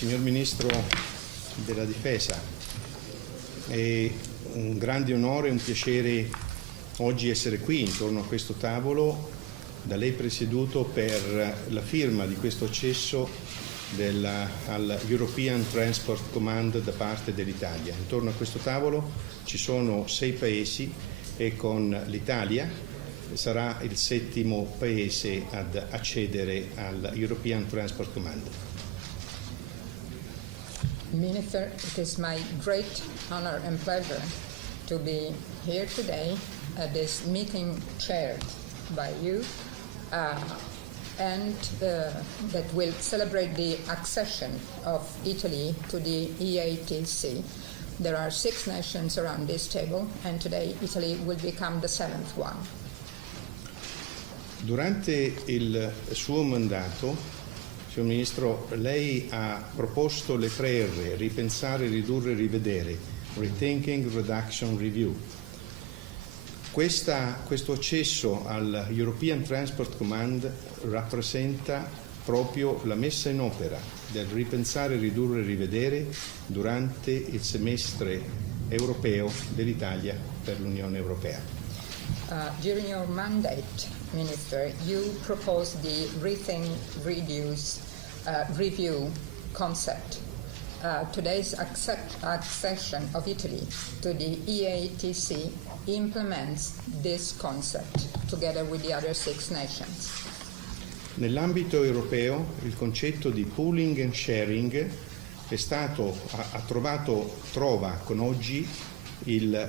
Signor Ministro della Difesa, è un grande onore e un piacere oggi essere qui intorno a questo tavolo da lei presieduto per la firma di questo accesso al European Transport Command da parte dell'Italia. Intorno a questo tavolo ci sono 6 paesi e con l'Italia sarà il 7° paese ad accedere al European Transport Command. Minister, it is my great honor and pleasure to be here today at this meeting chaired by you and that will celebrate the accession of Italy to the EATC. There are 6 nations around this table and today Italy will become the 7th one. Durante il suo mandato, signor Ministro, lei ha proposto le 3 R, ripensare, ridurre, rivedere, rethinking, reduction, review. Questo accesso al European Transport Command rappresenta proprio la messa in opera del ripensare, ridurre e rivedere durante il semestre europeo dell'Italia per l'Unione Europea. During your mandate, Minister, you proposed the rethink, reduce, review concept. Today's accession of Italy to the EATC implements this concept together with the other 6 nations. Nell'ambito europeo il concetto di pooling and sharing trova con oggi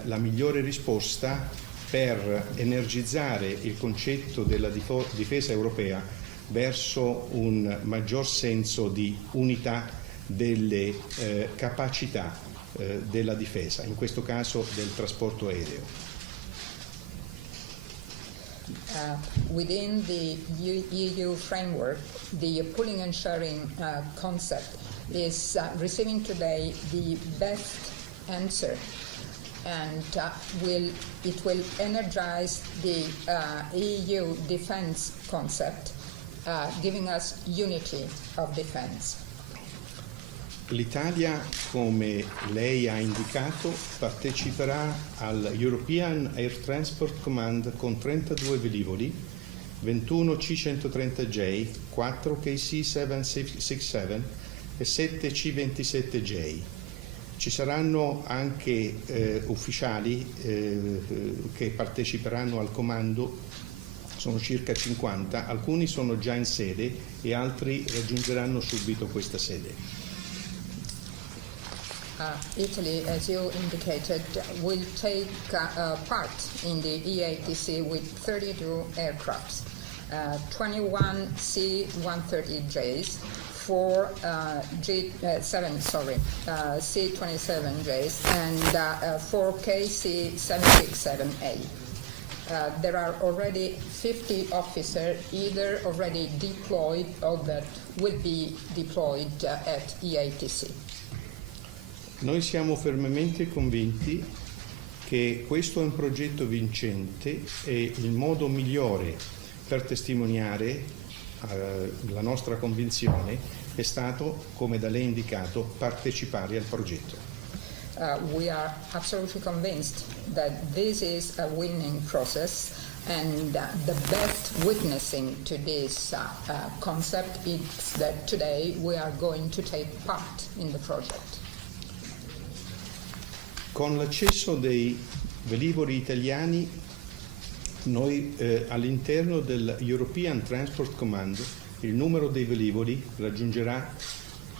la migliore risposta per energizzare il concetto della difesa europea verso un maggior senso di unità delle capacità della difesa, in questo caso del trasporto aereo. Within the EU framework, the pooling and sharing concept is receiving today the best answer, and it will energize the EU defense concept, giving us unity of defense. L'Italia, come lei ha indicato, parteciperà al European Air Transport Command con 32 velivoli, 21 C-130J, 4 KC-767 e 7 C-27J. Ci saranno anche ufficiali che parteciperanno al comando, sono circa 50, alcuni sono già in sede e altri raggiungeranno subito questa sede. Italy, as you indicated, will take part in the EATC with 32 aircrafts, 21 C-130Js, 4 C-27Js, and 4 KC-767A. There are already 50 officers either already deployed or that will be deployed at EATC. Noi siamo fermamente convinti che questo è un progetto vincente e il modo migliore per testimoniare la nostra convinzione è stato, come da lei indicato, partecipare al progetto. We are absolutely convinced that this is a winning process and the best witnessing to this concept is that today we are going to take part in the project. Con l'accesso dei velivoli italiani, noi all'interno del European Transport Command il numero dei velivoli raggiungerà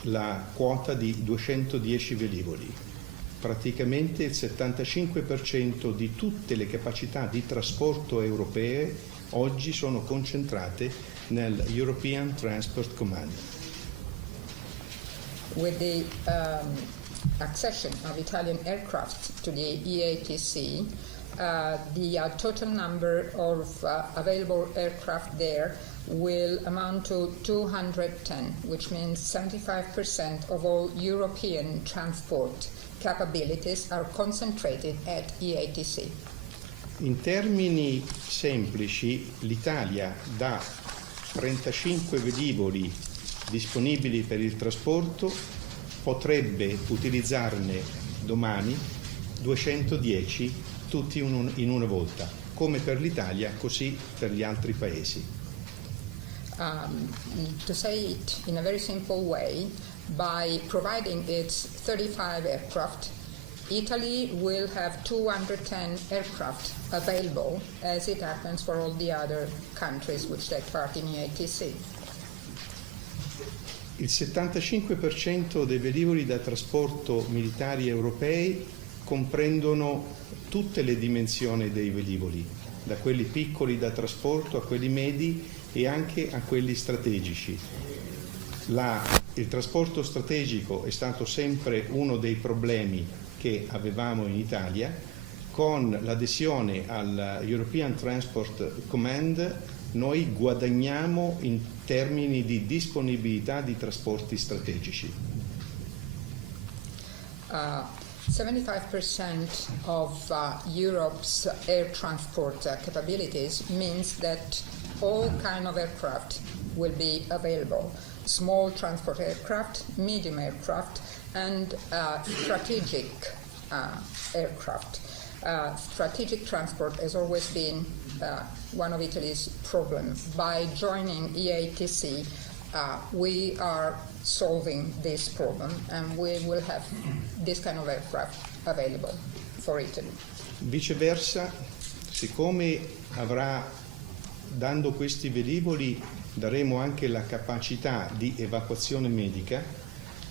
la quota di 210 velivoli. Praticamente il 75% di tutte le capacità di trasporto europee oggi sono concentrate nel European Transport Command. With the accession of Italian aircraft to the EATC, the total number of available aircraft there will amount to 210, which means 75% of all European transport capabilities are concentrated at EATC. In termini semplici, l'Italia dà 35 velivoli disponibili per il trasporto potrebbe utilizzarne domani 210 tutti in una volta, come per l'Italia, così per gli altri paesi. To say it in a very simple way, by providing its 35 aircraft, Italy will have 210 aircraft available, as it happens for all the other countries which take part in EATC. Il 75% dei velivoli da trasporto militari europei comprendono tutte le dimensioni dei velivoli, da quelli piccoli da trasporto a quelli medi e anche a quelli strategici. Il trasporto strategico è stato sempre uno dei problemi che avevamo in Italia. Con l'adesione al European Transport Command noi guadagniamo in termini di disponibilità di trasporti strategici. 75% of Europe's air transport capabilities means that all kind of aircraft will be available. Small transport aircraft, medium aircraft, and strategic aircraft. Strategic transport has always been one of Italy's problems. By joining EATC, we are solving this problem, and we will have this kind of aircraft available for Italy. Viceversa, siccome dando questi velivoli daremo anche la capacità di evacuazione medica,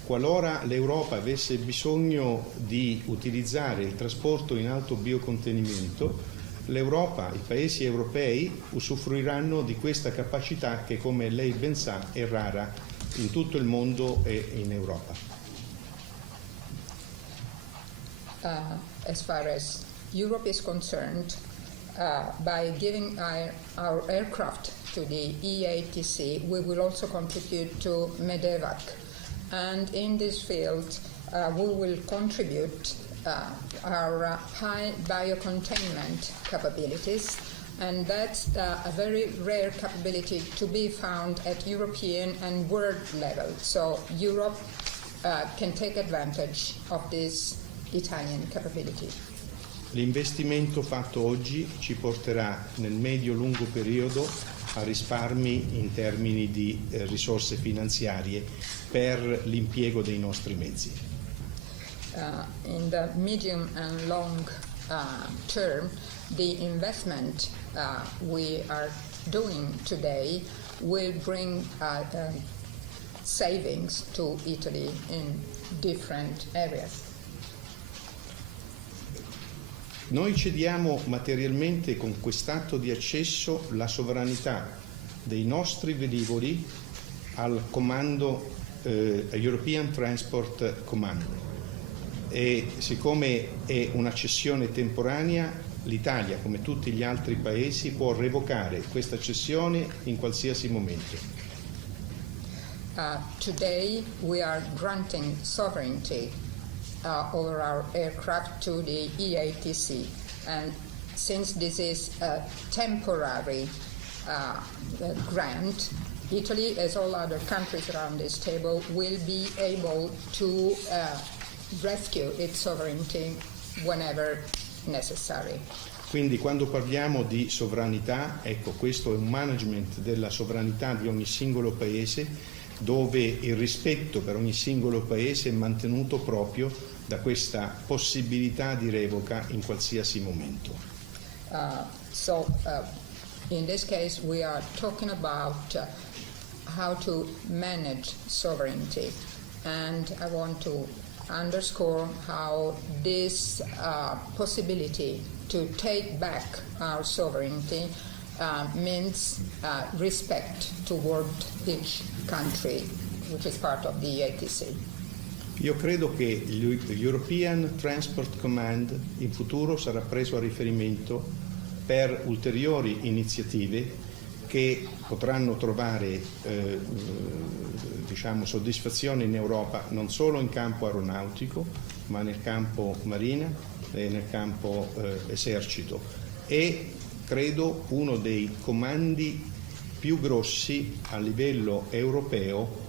qualora l'Europa avesse bisogno di utilizzare il trasporto in alto biocontenimento, l'Europa, i paesi europei usufruiranno di questa capacità che, come lei ben sa, è rara in tutto il mondo e in Europa. As far as Europe is concerned, by giving our aircraft to the EATC, we will also contribute to MEDEVAC. And in this field, we will contribute our high biocontainment capabilities, and that's a very rare capability to be found at European and world level. So Europe can take advantage of this Italian capability. L'investimento fatto oggi ci porterà nel medio-lungo periodo a risparmi in termini di risorse finanziarie per l'impiego dei nostri mezzi. In the medium and long term, the investment we are doing today will bring savings to Italy in different areas. Noi cediamo materialmente con quest'atto di accesso la sovranità dei nostri velivoli al comando European Transport Command, e siccome è una cessione temporanea, l'Italia, come tutti gli altri paesi, può revocare questa cessione in qualsiasi momento. Today we are granting sovereignty over our aircraft to the EATC, and since this is a temporary grant, Italy, as all other countries around this table, will be able to rescue its sovereignty whenever necessary. Quindi quando parliamo di sovranità, ecco, questo è un management della sovranità di ogni singolo paese, dove il rispetto per ogni singolo paese è mantenuto proprio da questa possibilità di revoca in qualsiasi momento. In this case we are talking about how to manage sovereignty, and I want to underscore how this possibility to take back our sovereignty means respect toward each country which is part of the EATC. Io credo che l'European Transport Command in futuro sarà preso a riferimento per ulteriori iniziative che potranno trovare soddisfazione in Europa, non solo in campo aeronautico, ma nel campo marina e nel campo esercito. E credo uno dei comandi più grossi a livello europeo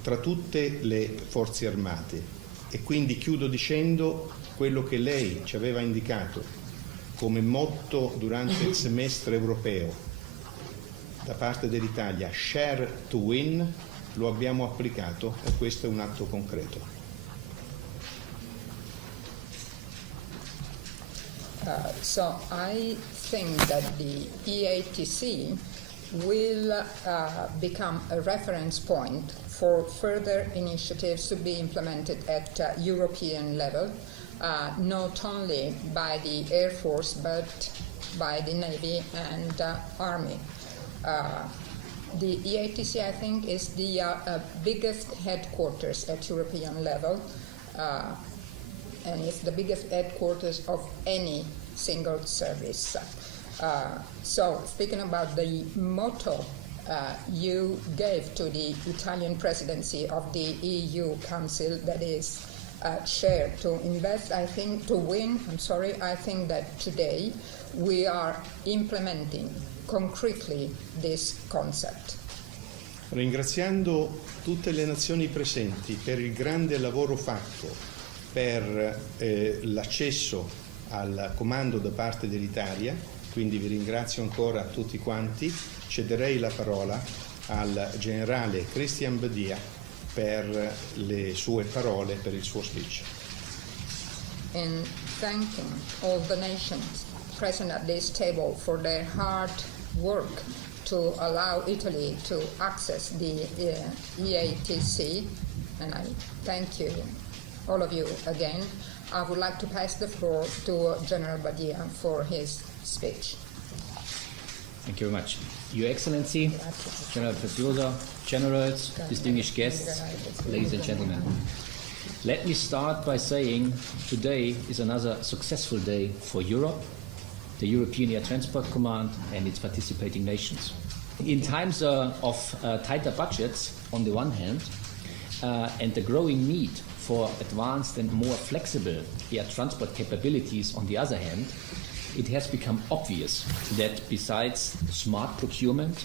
tra tutte le forze armate. E quindi chiudo dicendo quello che lei ci aveva indicato come motto durante il semestre europeo da parte dell'Italia, share to win, lo abbiamo applicato e questo è un atto concreto. So I think that the EATC will become a reference point for further initiatives to be implemented at European level, not only by the Air Force but by the Navy and Army. The EATC, I think, is the biggest headquarters at European level, and it's the biggest headquarters of any single service. So, speaking about the motto you gave to the Italian presidency of the EU Council, that is share to invest, I think, to win, I think that today we are implementing concretely this concept. Ringraziando tutte le nazioni presenti per il grande lavoro fatto per l'accesso al comando da parte dell'Italia, quindi vi ringrazio ancora tutti quanti, cederei la parola al generale Christian Badia per le sue parole, per il suo speech. In thanking all the nations present at this table for their hard work to allow Italy to access the EATC, and I thank you, all of you again, I would like to pass the floor to General Badia for his speech. Thank you very much. Your Excellency, General Pedrosa, Generals, distinguished guests, ladies and gentlemen. Let me start by saying today is another successful day for Europe, the European Air Transport Command and its participating nations. In times of tighter budgets on the one hand and the growing need for advanced and more flexible air transport capabilities on the other hand, it has become obvious that besides smart procurement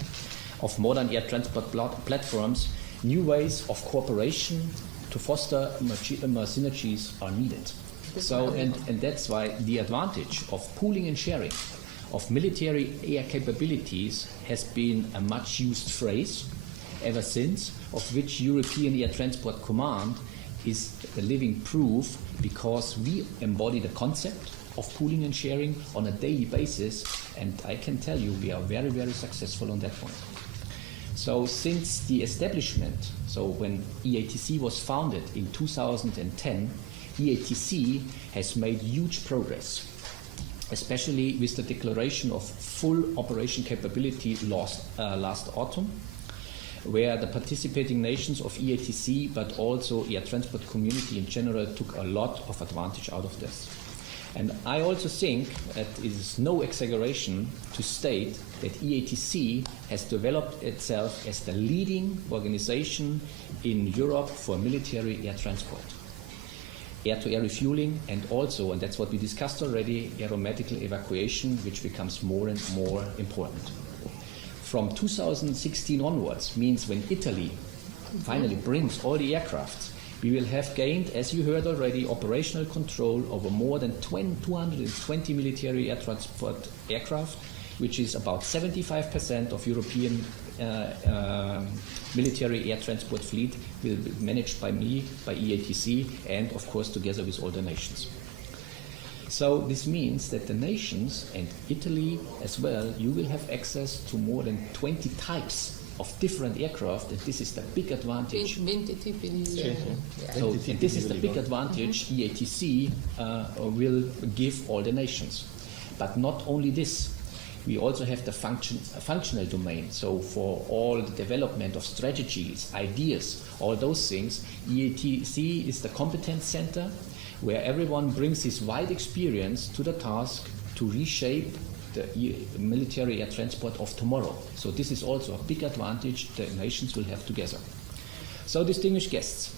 of modern air transport platforms, new ways of cooperation to foster synergies are needed. So, and that's why the advantage of pooling and sharing of military air capabilities has been a much used phrase ever since, of which European Air Transport Command is the living proof, because we embody the concept of pooling and sharing on a daily basis, and I can tell you we are very, very successful on that point. So since the establishment, so when EATC was founded in 2010, EATC has made huge progress, especially with the declaration of full operation capability last autumn, where the participating nations of EATC, but also air transport community in general, took a lot of advantage out of this. And I also think that it is no exaggeration to state that EATC has developed itself as the leading organization in Europe for military air transport, air-to-air refueling, and also, and that's what we discussed already, aeromedical evacuation, which becomes more and more important. From 2016 onwards, means when Italy finally brings all the aircraft, we will have gained, as you heard already, operational control over more than 220 military air transport aircraft, which is about 75% of European military air transport fleet will be managed by me, by EATC, and of course together with all the nations. So this means that the nations, and Italy as well, you will have access to more than 20 types of different aircraft, and this is the big advantage. So, and this is the big advantage EATC will give all the nations. But not only this, we also have the functional domain. So for all the development of strategies, ideas, all those things, EATC is the competence center where everyone brings his wide experience to the task to reshape the military air transport of tomorrow. So this is also a big advantage the nations will have together. So distinguished guests,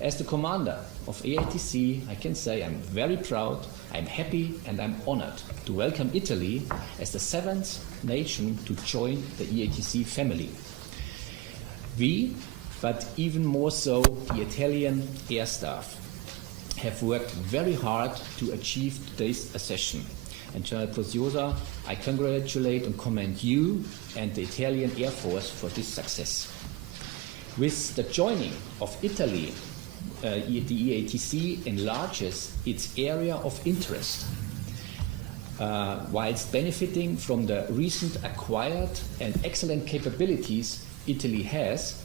as the commander of EATC, I can say I'm very proud, I'm happy, and I'm honored to welcome Italy as the 7th nation to join the EATC family. We but even more so the Italian air staff have worked very hard to achieve today's accession. And General Preziosa, I congratulate and commend you and the Italian Air Force for this success. With the joining of Italy, the EATC enlarges its area of interest, whilst benefiting from the recent acquired and excellent capabilities Italy has.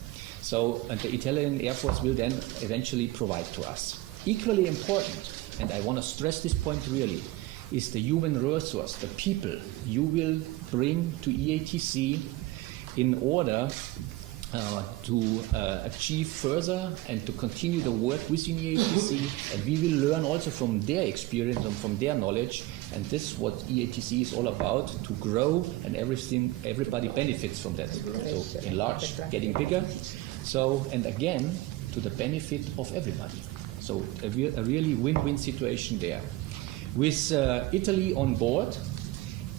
And the Italian Air Force will then eventually provide to us. Equally important, and I want to stress this point really, is the human resource, the people you will bring to EATC in order to achieve further and to continue the work within EATC, and we will learn also from their experience and from their knowledge, and this is what EATC is all about, to grow, and everybody benefits from that. So enlarge, getting bigger, and again, to the benefit of everybody. So a really win-win situation there. With Italy on board,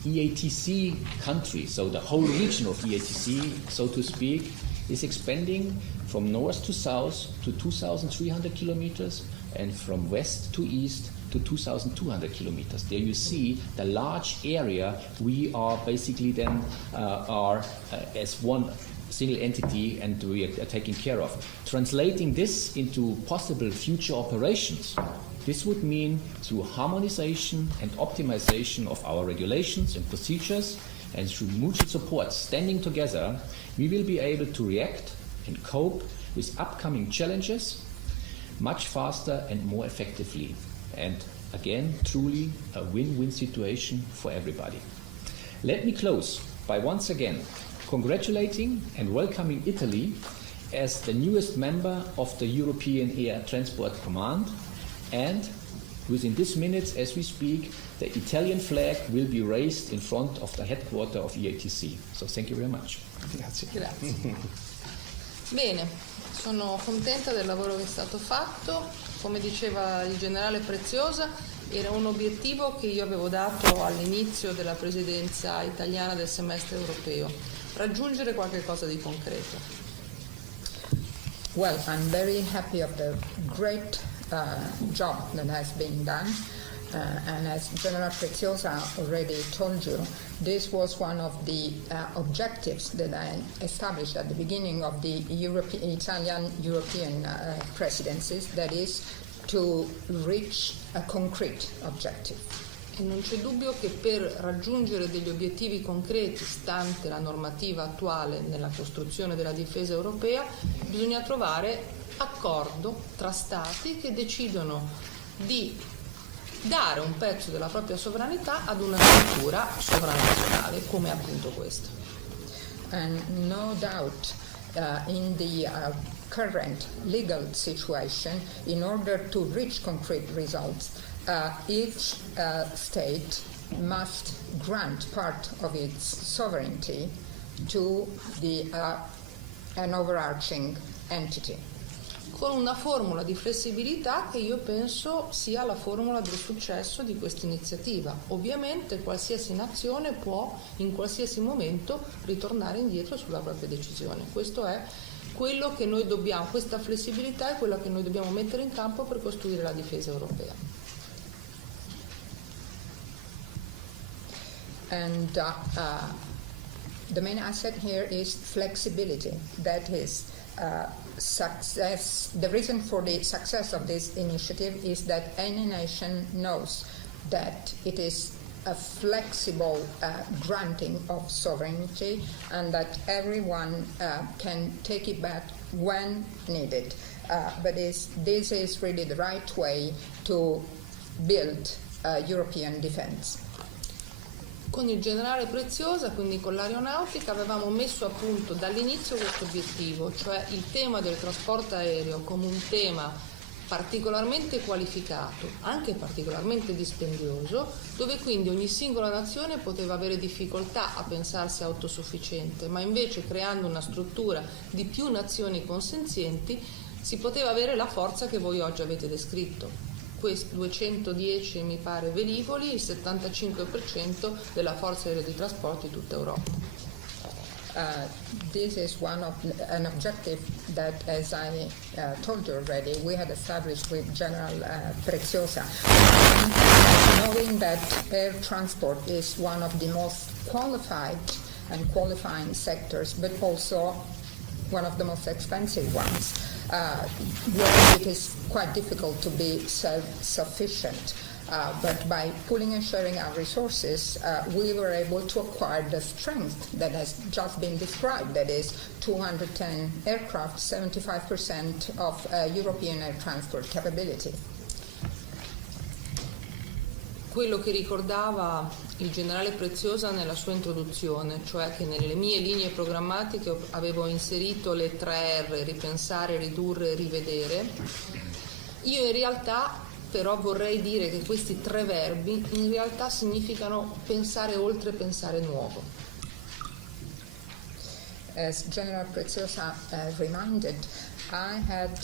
EATC countries, so the whole region of EATC, so to speak, is expanding from north to south to 2,300 kilometers and from west to east to 2,200 kilometers. There you see the large area we are basically then as one single entity and we are taking care of. Translating this into possible future operations, this would mean through harmonization and optimization of our regulations and procedures, and through mutual support, standing together, we will be able to react and cope with upcoming challenges much faster and more effectively. And again, truly a win-win situation for everybody. Let me close by once again congratulating and welcoming Italy as the newest member of the European Air Transport Command, and within this minutes as we speak, the Italian flag will be raised in front of the headquarters of EATC. So thank you very much. Grazie. Grazie. Bene, sono contenta del lavoro che è stato fatto. Come diceva il generale Preziosa, era un obiettivo che io avevo dato all'inizio della presidenza italiana del semestre europeo, raggiungere qualche cosa di concreto. Well, I'm very happy of the great job that has been done. And as General Preziosa already told you, this was one of the objectives that I established at the beginning of the Italian-European presidencies, that is, to reach a concrete objective. E non c'è dubbio che per raggiungere degli obiettivi concreti, stante la normativa attuale nella costruzione della difesa europea, bisogna trovare accordo tra Stati che decidono di dare un pezzo della propria sovranità ad una struttura sovranazionale come appunto questa. And no doubt in the current legal situation, in order to reach concrete results, each state must grant part of its sovereignty to an overarching entity. Con una formula di flessibilità che io penso sia la formula del successo di questa iniziativa. Ovviamente qualsiasi nazione può in qualsiasi momento ritornare indietro sulla propria decisione. Questo è quello che noi dobbiamo, questa flessibilità è quella che noi dobbiamo mettere in campo per costruire la difesa europea. And the main asset here is flexibility. That is success. The reason for the success of this initiative is that any nation knows that it is a flexible granting of sovereignty and that everyone can take it back when needed. But this is really the right way to build European defense. Con il generale Preziosa, quindi con l'aeronautica, avevamo messo a punto dall'inizio questo obiettivo, cioè il tema del trasporto aereo come un tema particolarmente qualificato, anche particolarmente dispendioso, dove quindi ogni singola nazione poteva avere difficoltà a pensarsi autosufficiente, ma invece creando una struttura di più nazioni consenzienti si poteva avere la forza che voi oggi avete descritto. 210 mi pare velivoli, il 75% della forza aerea di trasporto di tutta Europa. This is an objective that, as I told you already, we had established with General Preziosa. Knowing that air transport is one of the most qualified and qualifying sectors, but also one of the most expensive ones, where it is quite difficult to be self-sufficient. But by pooling and sharing our resources, we were able to acquire the strength that has just been described, that is 210 aircraft, 75% of European air transport capability. Quello che ricordava il generale Preziosa nella sua introduzione, cioè che nelle mie linee programmatiche avevo inserito le 3 R, ripensare, ridurre, rivedere. Io in realtà però vorrei dire che questi 3 verbi in realtà significano pensare oltre, pensare nuovo. As General Preziosa reminded, I had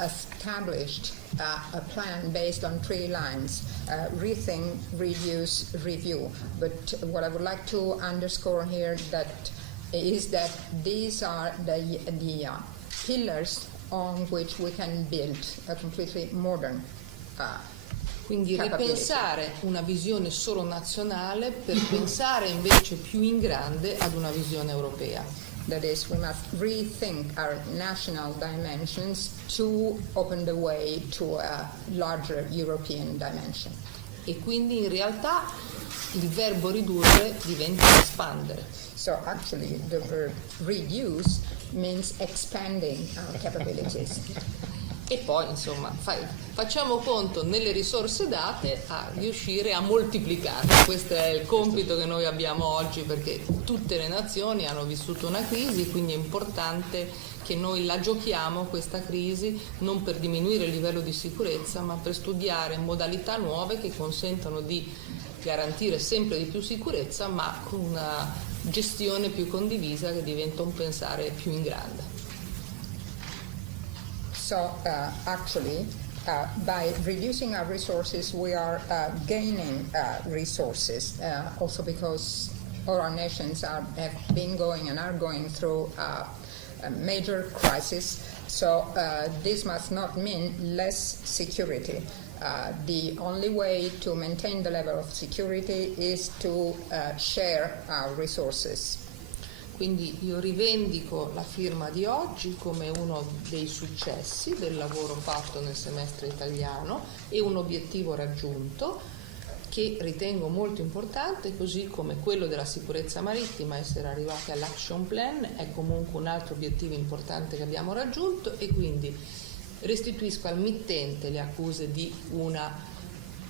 established a plan based on 3 lines: rethink, reduce, review. But what I would like to underscore here is that these are the pillars on which we can build a completely modern quindi ripensare una visione solo nazionale per pensare invece più in grande ad una visione europea. That is, we must rethink our national dimensions to open the way to a larger European dimension. E quindi in realtà il verbo ridurre diventa espandere. So actually the verb reduce means expanding our capabilities. E poi insomma facciamo conto nelle risorse date a riuscire a moltiplicarle. Questo è il compito che noi abbiamo oggi, perché tutte le nazioni hanno vissuto una crisi, quindi è importante che noi la giochiamo questa crisi non per diminuire il livello di sicurezza, ma per studiare modalità nuove che consentano di garantire sempre di più sicurezza, ma con una gestione più condivisa che diventa un pensare più in grande. So actually, by reducing our resources, we are gaining resources, also because all our nations have been going and are going through a major crisis. So this must not mean less security. The only way to maintain the level of security is to share our resources. Quindi io rivendico la firma di oggi come uno dei successi del lavoro fatto nel semestre italiano e un obiettivo raggiunto che ritengo molto importante, così come quello della sicurezza marittima. Essere arrivati all'action plan è comunque un altro obiettivo importante che abbiamo raggiunto, e quindi restituisco al mittente le accuse di una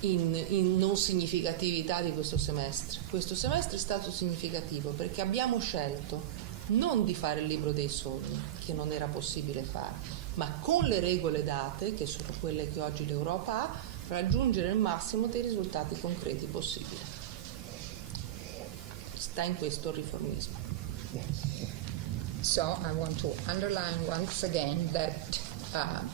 in non significatività di questo semestre. Questo semestre è stato significativo perché abbiamo scelto non di fare il libro dei sogni, che non era possibile fare, ma con le regole date, che sono quelle che oggi l'Europa ha, raggiungere il massimo dei risultati concreti possibili. Sta in questo il riformismo. So I want to underline once again that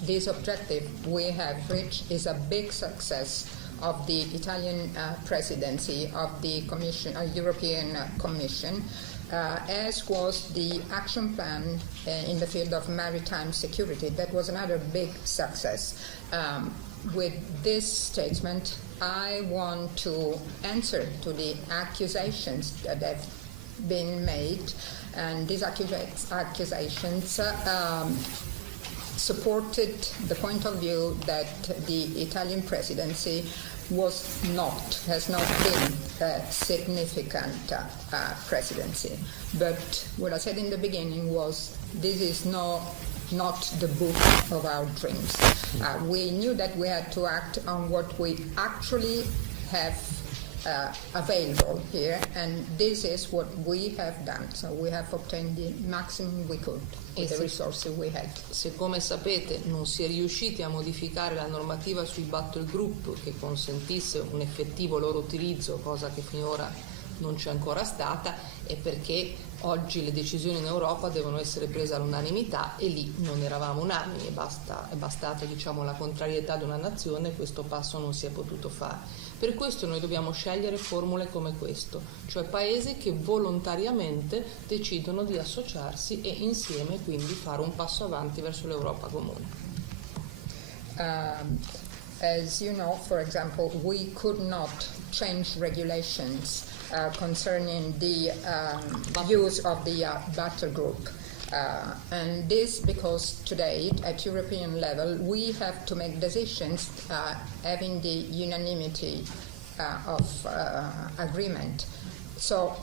this objective we have reached is a big success of the Italian presidency of the Commission, European Commission, as was the action plan in the field of maritime security. That was another big success. With this statement, I want to answer to the accusations that have been made, and these accusations supported the point of view that the Italian presidency has not been a significant presidency. But what I said in the beginning was this is not the book of our dreams. We knew that we had to act on what we actually have available here, and this is what we have done. So we have obtained the maximum we could with the resources we had. Se come sapete non si è riusciti a modificare la normativa sui battle group che consentisse un effettivo loro utilizzo, cosa che finora non c'è ancora stata, è perché Oggi le decisioni in Europa devono essere prese all'unanimità e lì non eravamo unanimi, è bastata la contrarietà di una nazione e questo passo non si è potuto fare. Per questo noi dobbiamo scegliere formule come questo, cioè paesi che volontariamente decidono di associarsi e insieme quindi fare un passo avanti verso l'Europa comune. As you know, for example, we could not change regulations concerning the use of the battle group. And this because today, at European level, we have to make decisions having the unanimity of agreement. So,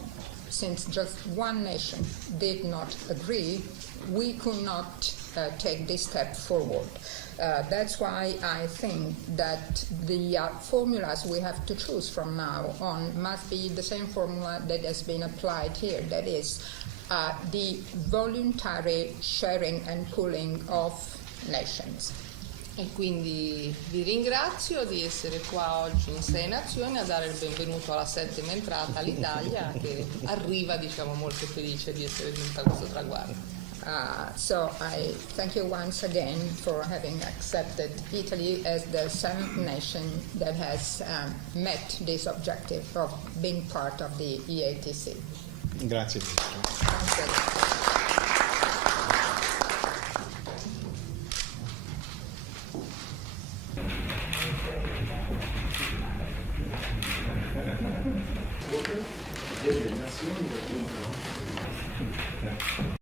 since just one nation did not agree, we could not take this step forward. That's why I think that the formulas we have to choose from now on must be the same formula that has been applied here, that is the voluntary sharing and pooling of nations. E quindi vi ringrazio di essere qua oggi in 6 nazioni a dare il benvenuto alla 7ª entrata all'Italia che arriva molto felice di essere giunta a questo traguardo. So I thank you once again for having accepted Italy as the 7th nation that has met this objective of being part of the EATC. Grazie. Delle nazioni del